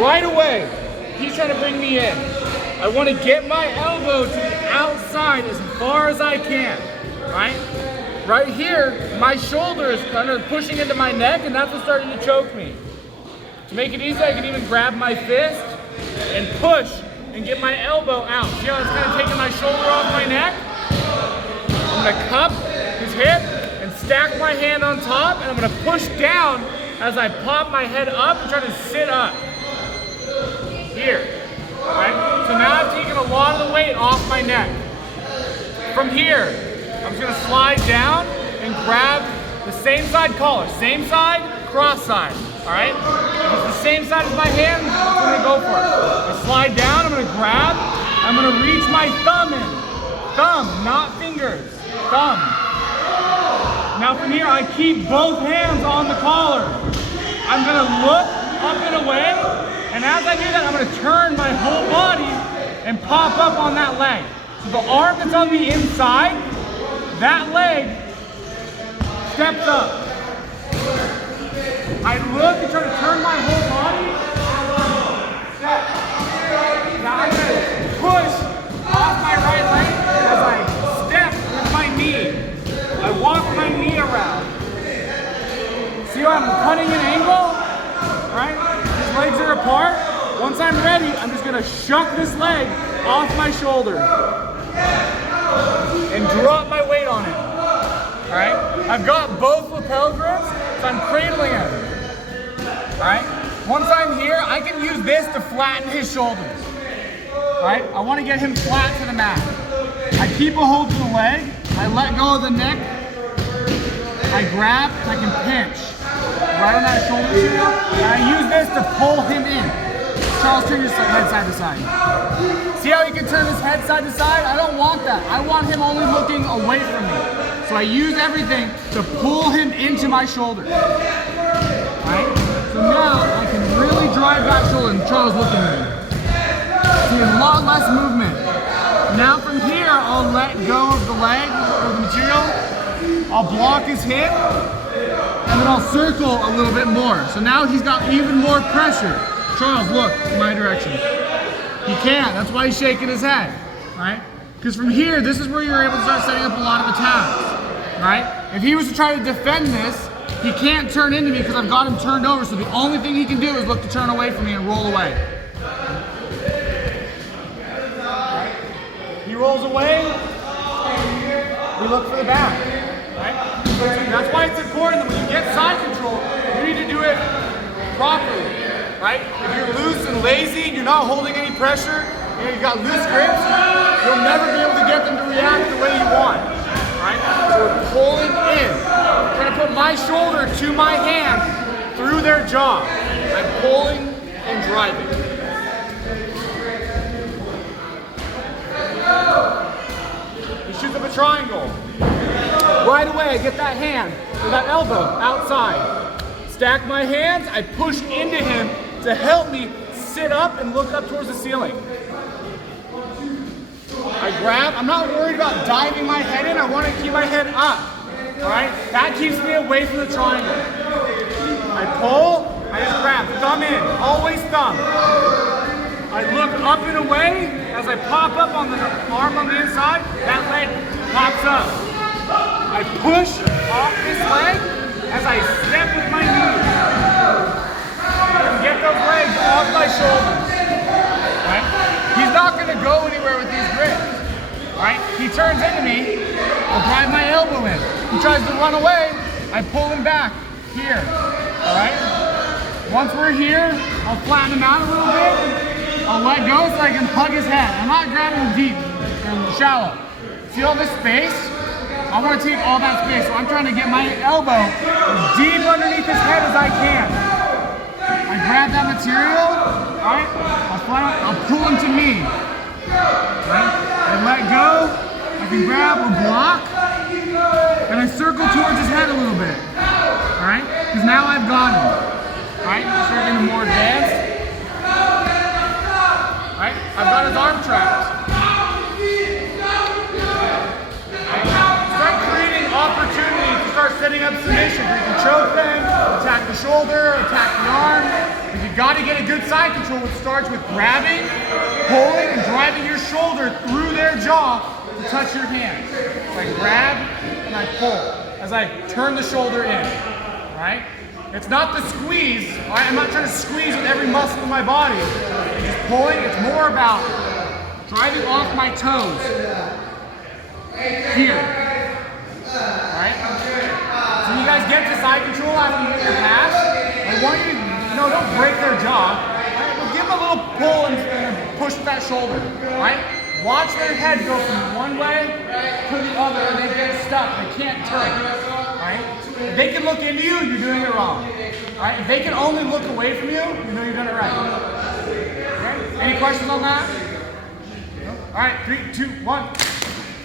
Right away, he's trying to bring me in. I want to get my elbow to the outside as far as I can, right? Right here, my shoulder is kind of pushing into my neck, and that's what's starting to choke me. To make it easy, I can even grab my fist and push and get my elbow out. See how it's kind of taking my shoulder off my neck? I'm gonna cup his hip and stack my hand on top, and I'm gonna push down as I pop my head up and try to sit up. Here, right? So now I've taken a lot of the weight off my neck. From here, I'm just gonna slide down and grab the same side collar. Same side, cross side, all right? If it's the same side as my hand, I'm gonna go for it. I slide down, I'm gonna grab, I'm gonna reach my thumb in. Thumb, not fingers, thumb. Now from here, I keep both hands on the collar. I'm gonna look up and away, and as I do that, I'm gonna turn my whole body and pop up on that leg. So the arm that's on the inside, that leg steps up. I look and try to turn my whole body. Step. Now I'm gonna push off my right leg as I step with my knee. I walk my knee around. See how I'm cutting an angle? Right? His legs are apart. Once I'm ready, I'm just gonna shuck this leg off my shoulder and drop my weight on it. All right? I've got both lapel grips, so I'm cradling him. All right? Once I'm here, I can use this to flatten his shoulders. All right? I want to get him flat to the mat. I keep a hold to the leg. I let go of the neck. I grab and I can pinch right on that shoulder material, and I use this to pull him in. Charles, turn your head side to side. See how he can turn his head side to side? I don't want that. I want him only looking away from me. So I use everything to pull him into my shoulder. Right? So now I can really drive that shoulder, and Charles looking at me. See a lot less movement. Now from here, I'll let go of the leg, or the material. I'll block his hip, and then I'll circle a little bit more. So now he's got even more pressure. Charles, look in my direction. He can't, that's why he's shaking his head, right? Because from here, this is where you're able to start setting up a lot of attacks, right? If he was to try to defend this, he can't turn into me because I've got him turned over, so the only thing he can do is look to turn away from me and roll away. Right? He rolls away, we look for the back, right? So that's why it's important that when you get side control, you need to do it properly. Right? If you're loose and lazy and you're not holding any pressure, and you've got loose grips, you'll never be able to get them to react the way you want. Right? So we're pulling in. I'm trying to put my shoulder to my hand through their jaw. I'm pulling and driving. He shoots up a triangle. Right away, I get that hand or that elbow outside. Stack my hands, I push into him to help me sit up and look up towards the ceiling. I grab, I'm not worried about diving my head in, I want to keep my head up. Alright? That keeps me away from the triangle. I pull, I just grab, thumb in, always thumb. I look up and away, as I pop up on the arm on the inside, that leg pops up. I push off this leg as I step with my knees. And get those legs off my shoulders. Right? He's not going to go anywhere with these grips. Right? He turns into me, I'll drive my elbow in. He tries to run away, I pull him back here. Alright? Once we're here, I'll flatten him out a little bit. I'll let go so I can hug his head. I'm not grabbing him deep and shallow. See all this space? I want to take all that space, so I'm trying to get my elbow as deep underneath his head as I can. I grab that material, right? I'll pull him to me. Right? I let go, I can grab or block, and I circle towards his head a little bit. Alright? Because now I've got him. Alright? Start getting more advanced. Alright? I've got his arm trapped. Opportunity to start setting up submission where you can choke them, attack the shoulder, attack the arm. If you you got to get a good side control, which starts with grabbing, pulling, and driving your shoulder through their jaw to touch your hand. So I grab and I pull as I turn the shoulder in. All right? It's not the squeeze. All right? I'm not trying to squeeze with every muscle in my body. I'm just pulling. It's more about driving off my toes here. All right? So you guys get to side control after you get your pass. I want you to, don't break their jaw. Right? But give them a little pull and push that shoulder. Right? Watch their head go from one way to the other and they get stuck. They can't turn. Right? If they can look into you, you're doing it wrong. Right? If they can only look away from you, you know you're doing it right. Okay? Any questions on that? No? All right, 3, 2, 1.